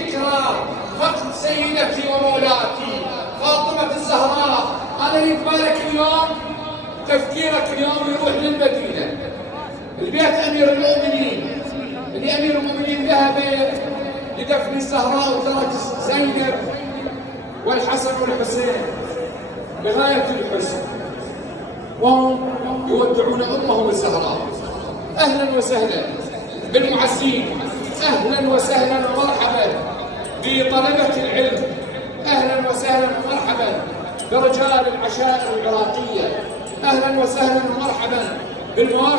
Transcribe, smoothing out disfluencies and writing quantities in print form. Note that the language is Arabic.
ذكرى قتل سيدتي ومولاتي فاطمة الزهراء. أنا يقبلك اليوم تفكيرك اليوم يروح للمدينة لبيت أمير المؤمنين، اللي أمير المؤمنين ذهب لدفن الزهراء وترك زينب والحسن والحسين بغاية الحسن، وهم يودعون أمهم الزهراء. أهلا وسهلا بالمعزين، أهلا وسهلا ومرحبا بطلبة العلم، أهلا وسهلا ومرحبا برجال العشائر العراقية، أهلا وسهلا ومرحبا بالمواقع